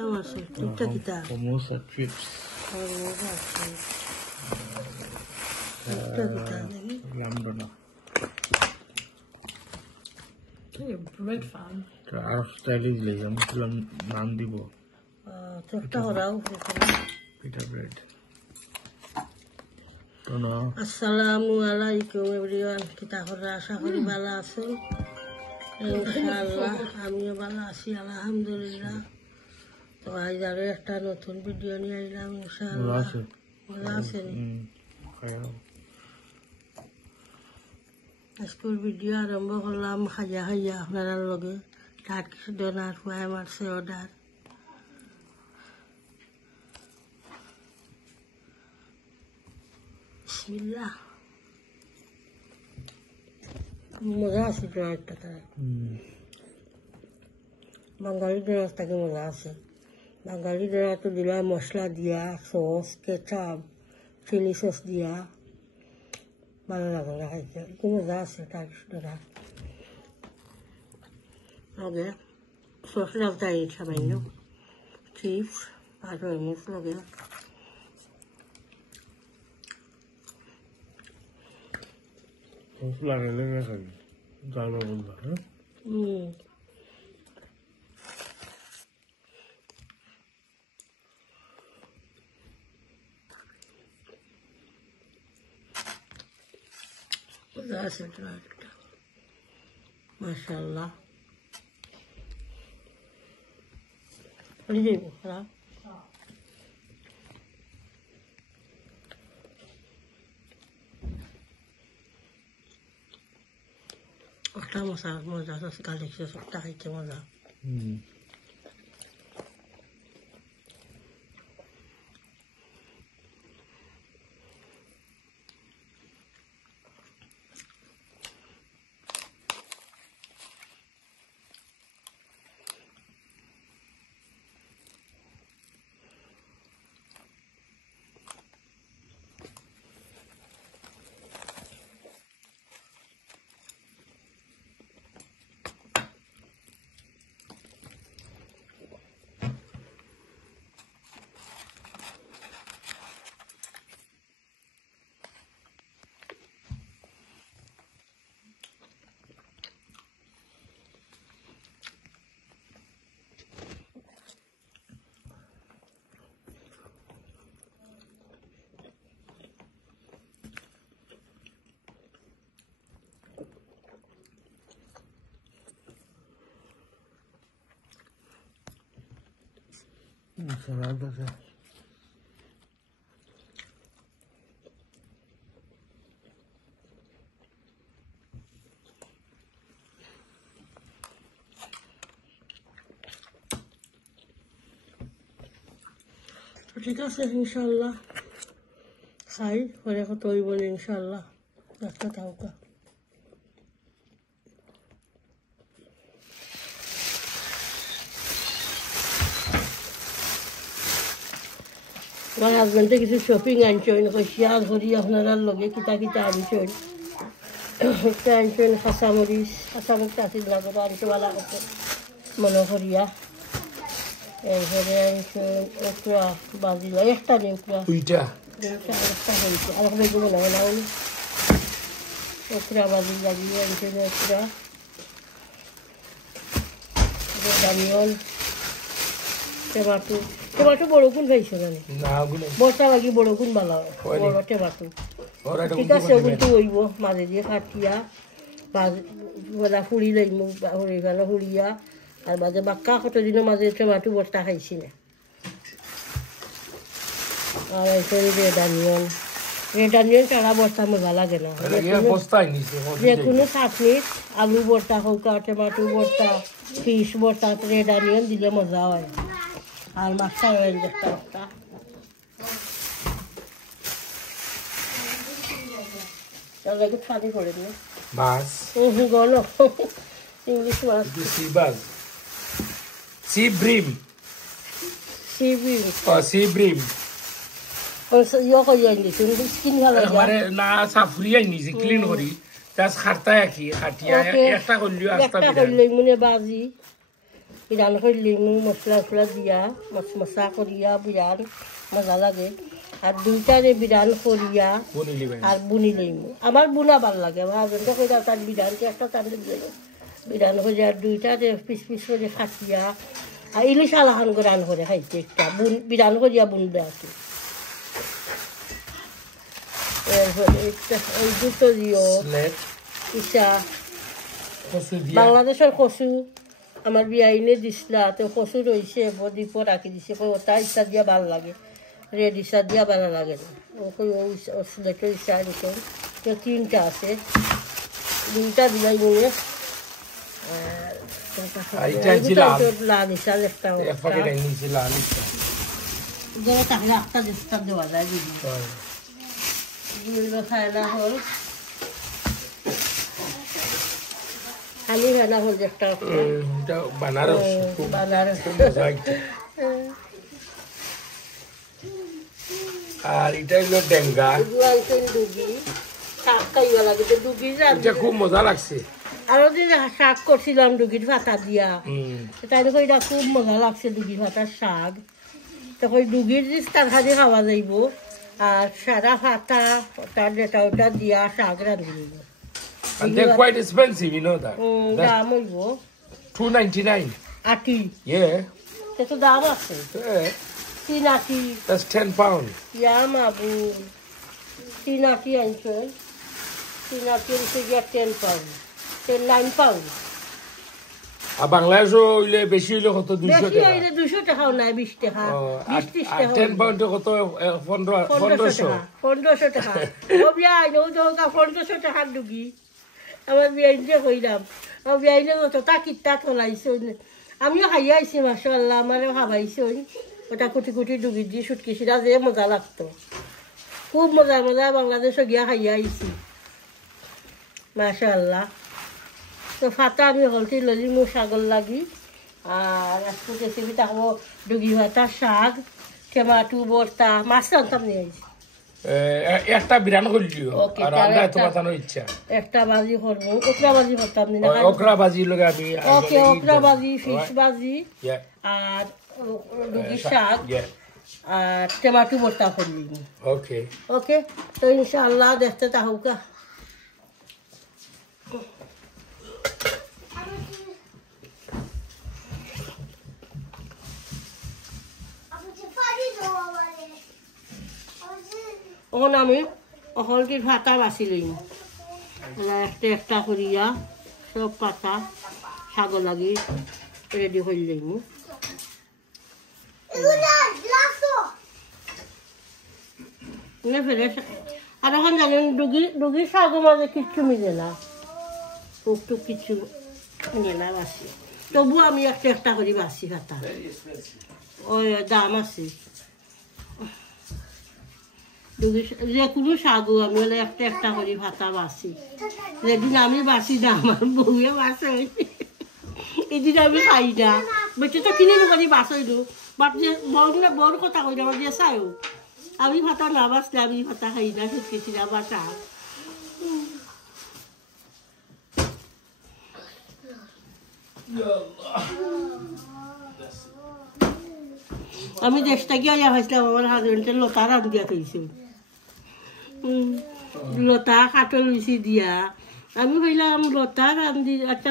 Item আছে কিটা কিটা সমোসা চিপস কিটা কিটা লন্ডন bread fan. আর স্টাইলিশ লাগে আমি নাম দিব চপটা হরাও পিঠা ব্রেড তো না আসসালামু আলাইকুম এভরিওয়ান কিতা করে আশা করি ভালো আছেন ইনশাআল্লাহ আমিও ভালো আছি আলহামদুলিল্লাহ তো আজ আরো একটা নতুন ভিডিও নিয়ে আইলাম ইনশাআল্লাহ মজা আছে আজকের ভিডিও আরম্ভ করলাম খাইয়া খাইয়া আপনারা লগে তার কিছু ডোনার খুয়াই মারছে অর্ডার বিসমিল্লাহ মজা আছে ডোনারটা তার বাঙালি ডোনার থেকে মজা আছে বাঙালি ডোনার তো দিলাম মশলা দিয়া সস কেচাপ চিলি সস দিয়া ভালো লাগে না খাইতে একটু মজা আছে তার ডোনার লগে সস লাগতাই সামান্য চিপস আর তরমুজ লগে লাগালে না খাবি জানো বলবা হ্যাঁ মজা আছে ডোনারটা মাশাআল্লাহ যাইব খারাপ একটা মজা আছে গালি সবটা খাইতে মজা সালাদ আছে ঠিক আছে ইনশাআল্লাহ খাই পরে কত হইব ইনশাআল্লাহ একটা তাওকা আমার হাজবেন্ডে কিছু শপিং আনছেন শেয়ার করি আপনারা লগে কিতা কিতা আনছেন একটা আনছেন কাঁচামরিচ আসিল লাগবে আনতে ভালো করতে মনে করিয়া এরপরে আনছেন একটা বাজিল একটা নিন দুইটা একটা হয়েছে আর বেশি মনে হয় না একটা বাজিল লাগিয়ে আনছেন একটা দামিয়ন টমাটো বড়গুণ খাইছো জানি বর্ষা লাগি বড়গুণ ভালো বড় টমাটো ঠিক আছে কিন্তু হইব মাঝে দিয়ে কাটিয়া বাজা ফুড়ি লাগব হরিগানা ফুড়িয়া আর মাঝে বাক্কা কতদিনের মাঝে টমাটো বর্ষা খাইছি না আর এখানে রেড অনিয়ন চারা বর্ষা মজা লাগে না যে কোনো চাটনি আলু বর্ষা হোক টমাটো বর্ষা ফিশ বর্ষা রেড অনিয়ন দিলে মজা হয় আর মাছটা রয়েছে একটা একটু ফাঁদি করে দিন মাছ গল ইংলিশ মাছ সি ব্রিম ইয়ে করি আনিছি স্কিন ভালো না সাফরি আনিছি ক্লিন করি জাস্ট খাটতা রাখি খাটিয়া একটা করলিও একটা করলে মনে বাজি বিরান করলে মশলা টসলা দিয়া মশমশা করিয়া বিরান মজা লাগে আর দুইটারে বিরান করিয়া বনি লিবেন আর বুনি লইমু আমার বুনা ভাল লাগে আমার হাজবেন্ডে কইরা তার বিরানকে একটা টান দিয়ে বিরান করে আর দুইটারে পিস পিস করে খাটিয়া আর ইলিশ আলাহান করে রান করে খাইছে একটা বিরান করিয়া বুনবে আছে এরপরে একটা ওই দুটো দিও স্লেট ইচ্ছা কসু দিয়া বাংলাদেশের কচু আমার বিয়াইনে দিছিলা তো কচু রয়েছে দ্বীপ রাখি দিছে কই ওটা ইচ্ছা দিয়া ভাল লাগে রেড ইচ্ছা দিয়া ভালো লাগে না কই ওই স্লেটের ইচ্ছা দিছে তো তিনটা আছে দুইটা বিলাই নিয়ে এইটা ছিল লাল ইচ্ছা একটা এক প্যাকেট নিয়েছি লাল ইচ্ছা যেটা তাহলে একটা দিস্তা দেওয়া যায় দিদি দুইটা খায়লা হল আমি খানা হল একটা এটা বানারস খুব বানারস মজা একটা। আর এটা হলো ডেঙ্গা দুগি শাক খাইবা লাগে তো দুগি এটা খুব মজা লাগছে আরো দিন শাক করছিলাম দুগির পাতা দিয়া হুম তাই কইটা খুব মজা লাগছে দুগির পাতার শাক তখন দুগির জিনিস তরকারি খাওয়া যাইব আর সারা পাতা তার যেটা ওটা দিয়া শাক রান্ধি দিব and they're quite expensive, you know that. দাম হইব $2.99. আটি Yeah. সে তো দাম আছে Yeah. 3 আটি That's £10. ইয়া মাবু 3 আটি আনছে 3 আটি হচ্ছে গিয়া 10 পাউন্ড 9 পাউন্ড আর বাংলাদেশও হইলে বেশি হইলে কত 200 বেশি টাকা হইলে 200 টাকাও নাই 20 টাকা 20 আর টাকা 10 পাউন্ডে কত 1500 1500 টাকা ও বিয়াই নো তো 1500 টাকা দুগি আমার বিয়াই যে কইলাম ও বিয়াই নো তো তাকিটা তোলাইছো আমিও খাইয়া আইছি মাশাআল্লাহ আমারও খাবাইছো ওটা কুটি কুটি দুগি দিয়ে সুটকিসিরা যে মজা লাগতো খুব মজা মজা বাংলাদেশে গিয়া খাইয়া আইছি মাশাআল্লাহ তো ফাটা আমি হলটি ললি মোৰ ছাগল লাগি আর একটু রেসিপি থাকবো ডুগি ভাতা শাক টমেটো ভর্তা মাছ রান্তাম নিয়ে আইছি একটা বিরান করলিও Okay, আর তাহলে আমরা এত একটা- বাতানো ইচ্ছা একটা বাজি করবো ওকরা বাজি করতাম না ওকরা ভাজি লগে আমি ওকে ওকরা বাজি ফিশ বাজি Yeah. আর ডুগি শাক Yeah. আর টমেটো ভর্তা করলি Okay. ওকে তো ইনশাআল্লাহ দেখতে থাকুকা ওখানে আমি অহলটির ভাতা বাছি লইম একটা একটা করিয়া সব পাতা শাক লাগি রেডি করে লইম ফেলে আর এখন জানেন ডুগির শাকের মাঝে কিচ্ছু মিলে না টুকটুক কিচ্ছু মিলে না বাসি তবু আমি একটা একটা করি বাসি ভাতা ওই দাম আছে যে কোনো শাগু আমি হলে একটা একটা করি ভাতা বাসি যেদিন আমি বাসি না আমার বউয়ে বাসে এদিন আমি খাই না বেটে তো কিনে করি বাসইলো বাট যে বড় কথা কই আমার দিয়ে চাইও আমি ভাতা না বাসলে আমি ভাতা খাই না সুটকেছি না বাসা আমি দেশটা গিয়ে ভাবছিলাম আমার হাজবেন্ডের লতা রান্ধিয়া খাইছো লতা কাটল লুচি দিয়া আমি ভাবলাম লতা রান্ধি একটা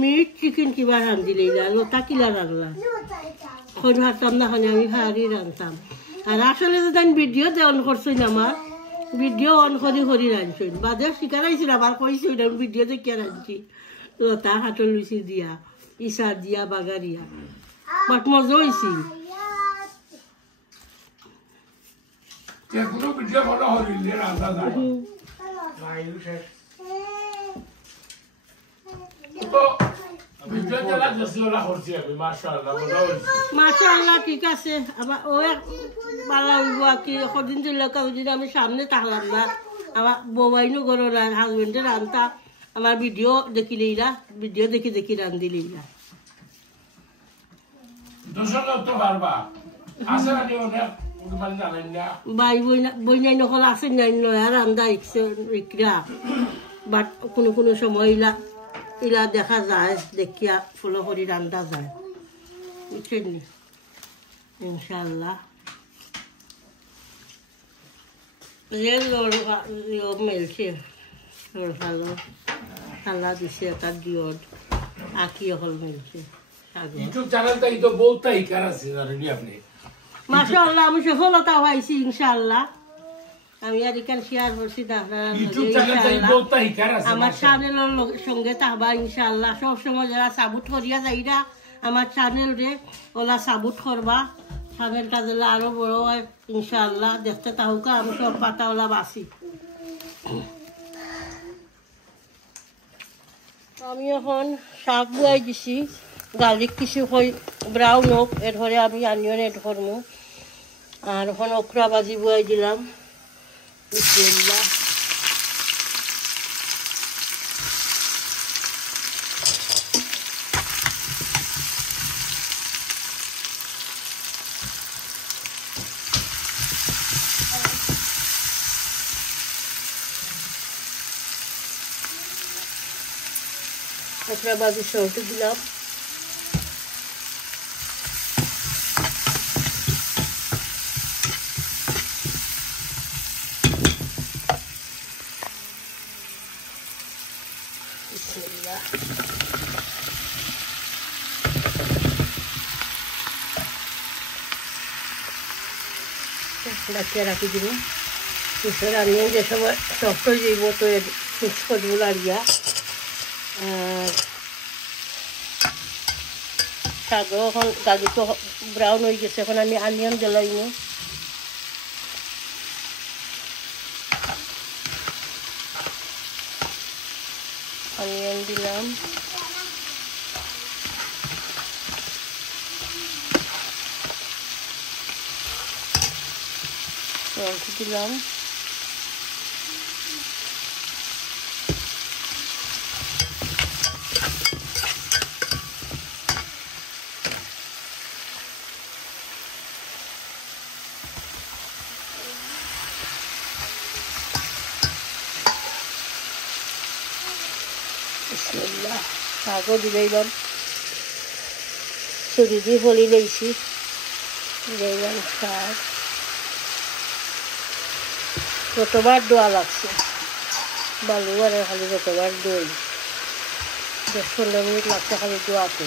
মিট চিকেন কিবা রান্ধি লইলা লতা কিলা রান্না খন ভাবতাম না খানে আমি হারি রান্ধতাম আর আসলে যদি আমি ভিডিও অন করছি না আমার ভিডিও অন করি রাঁধছি বাদে শিকারাইছিল আবার কইছি আমি ভিডিও দেখিয়া রাঁধছি লতা কাটল লুচি দিয়া ইসা দিয়া বাগারিয়া বাট মজা হয়েছি কোনো ভিডিও বড় হইলে রান্না যায় তো ভিডিও জেলা জসিওলা করছি আমি মাশাআল্লাহ মজা হইছে মাশাআল্লাহ ঠিক আছে আবার ও ভালো হইব কি কদিন দিলে কদিন আমি সামনে থাকলাম না আমার বউয়াইনও করো না হাজবেন্ডের রান্তা আমার ভিডিও দেখি লইলা ভিডিও দেখি রান্ধি লইলা দর্শক তো বারবার আসে না অনেক মানে জানেন না বাই বইনাই নকল আছে নাই নয়া রান্ধা ইকরা বাট কোনো সময় ইলা দেখা যায় দেখিয়া ফলো করি রান্না যায় বুঝছেন নি ইনশাআল্লাহ মেলছে ভালো ঠান্ডা দিছে একটা দিয়ত আঁকি হল মেলছে ইউটিউব চ্যানেলটা তো বহুত হিকার আছে জানেন আপনি মাশাআল্লাহ আমি সফলতা পাইছি ইনশাআল্লাহ আমি আর এখানে শেয়ার করছি ইউটিউব চ্যানেলটা বহুত হিকার আছে আমার চ্যানেলের সঙ্গে থাকবা ইনশাআল্লাহ সব সময় যারা সাপোর্ট করিয়া যাইরা আমার চ্যানেল রে ওলা সাপোর্ট করবা চ্যানেলটা দিলে আরো বড় হয় ইনশাআল্লাহ দেখতে থাকুকা আমি সব পাতাওলা বাসি আমি এখন শাক বুয়াই দিছি গার্লিক কিছু ব্রাউন হোক এরপরে আমি অনিয়ন এড করবো আর এখন ওকরা ভাজি বুয়াই দিলাম বিসমিল্লাহ ওকরা ভাজি সল্ট দিলাম ডাকিয়ে রাখি দিব পিসের আনিয়ে যে সময় সফট হয়ে যাইব তো মিক্স করবো লাগিয়া আর শাকও এখন গাজরটা ব্রাউন হয়ে গেছে এখন আমি অনিয়ন দিলাইম অনিয়ন দিলাম সল্ট দিলাম বিসমিল্লাহ শাকও দিলাম ছুরি দিয়ে ফলি লইছি দিলাম শাক যতবার দোয়া লাগছে বালু আর খালি যতবার দই 10-15 মিনিট লাগছে খালি দোয়াতে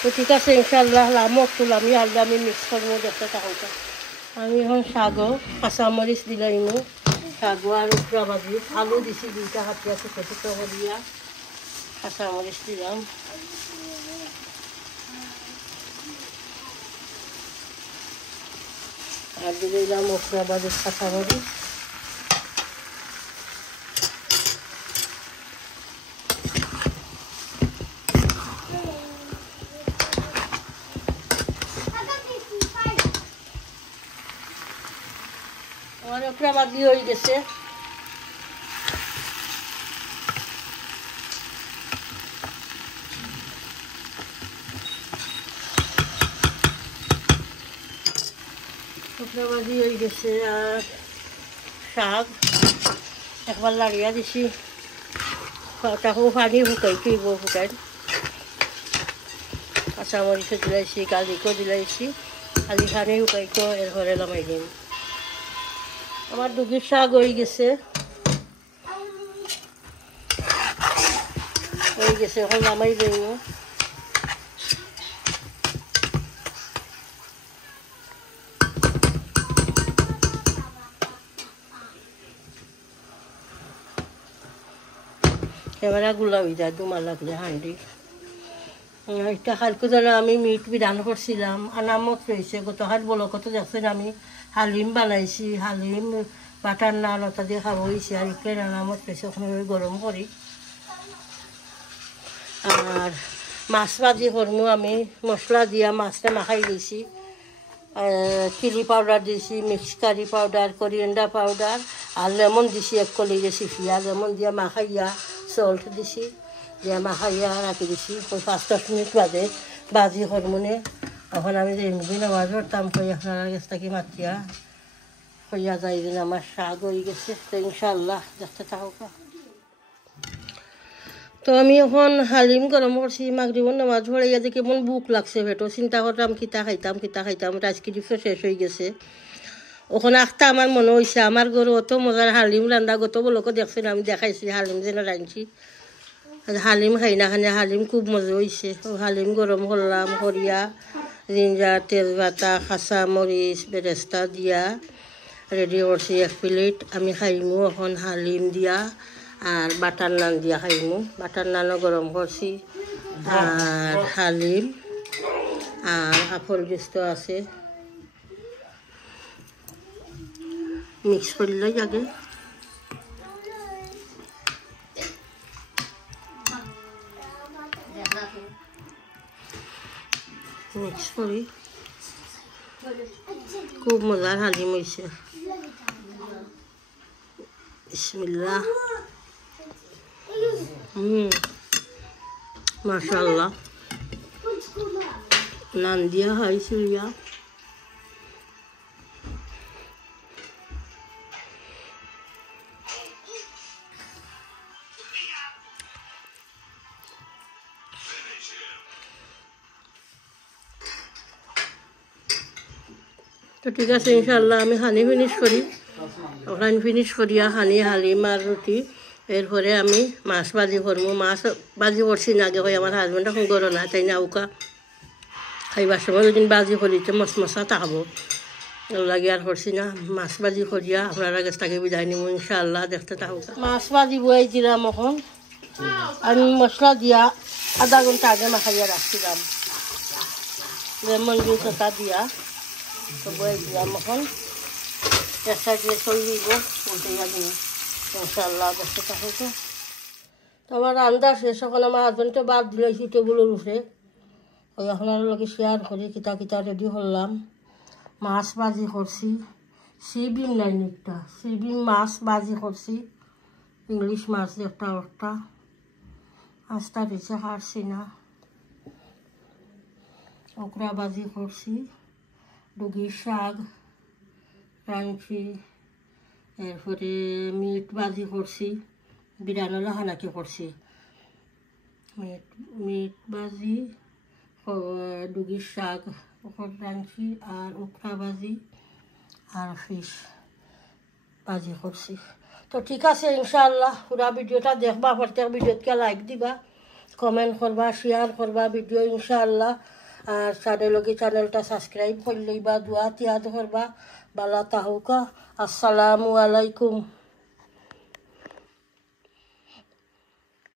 তো ঠিক আছে ইনশাআল্লাহ লামক তুল আমি আলদা আমি মিক্স করবো দেখতে থাকুকা আমি এখন শাকও কাঁচামরিচ দিলাইম শাকও আর উকরা ভাজি আলু দিছি দুইটা হাতিয়া ছোট ছোট করিয়া কাঁচামরিচ দিলাম আর দিলাম উকরা ভাজি কাঁচামরিচ আমার উকরা ভাজি হয়ে গেছে উকরা ভাজি হয়ে গেছে আর শাক একবার লাড়িয়া দিছি তাকেও পানি শুকাইছি শুকাই কাঁচামরিচও দিলাইছি গার্লিকও দিলাইছি খালি পানি শুকাইতো এরপরে নামাই দিম আমার দুগির শাক হয়ে গেছে এখন নামাই দিই ক্যামেরা গুলা হয়ে যায় দুমার লাগলে হান্ডি এটা কালকে ধরো আমি মিট বিধান করছিলাম আনামত রয়েছে গতকাল বলো কত যাচ্ছেন আমি হালিম বানাইছি হালিম বাটার নান ওটা দিয়ে খাবো হয়েছে আর একটু আনামত রয়েছে ওখানে গরম করি আর মাছ ভাজি করবো আমি মশলা দিয়া মাছটা মাখাই দিয়েছি চিলি পাউডার দিয়েছি mix curry powder coriander powder আর লেমন দিছি এক কলি রেসিপি আর লেমন দিয়া মাখাইয়া সল্ট দিছি দিয়া মাখাইয়া রাখি দিছি 5-10 মিনিট বাদে ভাজি করমুনে এখন আমি যেদিন নামাজ পড়তাম কই আপনার কাছ থেকে মাতিয়া হইয়া যাই দিন আমার শাক হয়ে গেছে তো ইনশাআল্লাহ দেখতে থাকুক তো আমি এখন হালিম গরম করছি মাগরিবর নামাজ পড়ে গিয়ে কেমন বুক লাগছে ভেটো চিন্তা করলাম কিতা খাইতাম রাজকিটি শেষ হয়ে গেছে ওখানে আখটা আমার মনে হয়েছে আমার গরু অত মজার হালিম রান্দা গত বলোকে দেখছেন আমি দেখাইছি হালিম যেন রাঁধছি হালিম খাই না খানে হালিম খুব মজা হয়েছে হালিম গরম করলাম করিয়া জিঞ্জার তেজপাতা কাঁচা মরিচ বেরেস্তা দিয়া রেডি করছি 1 প্লেট আমি খাইমু এখন হালিম দিয়া আর বাটার নান দিয়া খাইমু বাটার নানও গরম করছি আর হালিম আর আপেল জুস তো আছে মিক্স করলে আগে মিক্স করি খুব মজার হালিম হয়েছে বিসমিল্লাহ মাশাআল্লাহ নান দিয়া খাইছি ইয়া তো ঠিক আছে ইনশাআল্লাহ আমি হানি ফিনিশ করি ওখানে ফিনিশ করিয়া হানি হালিম আর রুটি এরপরে আমি মাছ ভাজি করবো মাছ ভাজি করছি না আগে হয় আমার হাজবেন্ড এখন গরম না তাই না উকা খাইবার সময় যদি ভাজি করিতে মশমশা তাকাবো লাগে আর করছি না মাছ ভাজি করিয়া আপনারা কাছ থেকে বিদায় নিব ইনশাআল্লাহ দেখতে থাকুক মাছ ভাজি বয়াই দিলাম এখন আমি মশলা দিয়া আধা ঘন্টা আগে মাখাইয়া রাখছিলাম লেমন জুস ওটা দিয়া তো বয়াই দিলাম এখন একটা দিয়ে চল দিব উল্টে যাবি ইনশাআল্লাহ দেখতে থাকুক তো আমার রান্না শেষ এখন আমার হাজবেন্ডকে বাদ দিলাইছি টেবিলের উপরে ওই এখন আর লোকে শেয়ার করি কিতা রেডি করলাম মাছ ভাজি করছি সিবিম নাই একটা সিবিম মাছ ভাজি করছি ইংলিশ মাছ একটা আস্তা দিচ্ছে হারছি না ওকরা ভাজি করছি ডুগির শাক রাঁধছি এরপরে মিট ভাজি করছি বিরিয়ানি লাহানাকি করছি মিট ভাজি ডুগির শাক ওপর রাঁধছি আর উখরা ভাজি আর ফিশ ভাজি করছি তো ঠিক আছে ইনশাআল্লাহ পুরা ভিডিওটা দেখবা প্রত্যেক ভিডিওকে লাইক দিবা কমেন্ট করবা শেয়ার করবা ভিডিও ইনশাআল্লাহ আর চ্যানেলটা সাবস্ক্রাইব করে লইবা দোয়া তিয়াদ করবা বালা তাহুকা আসসালামু আলাইকুম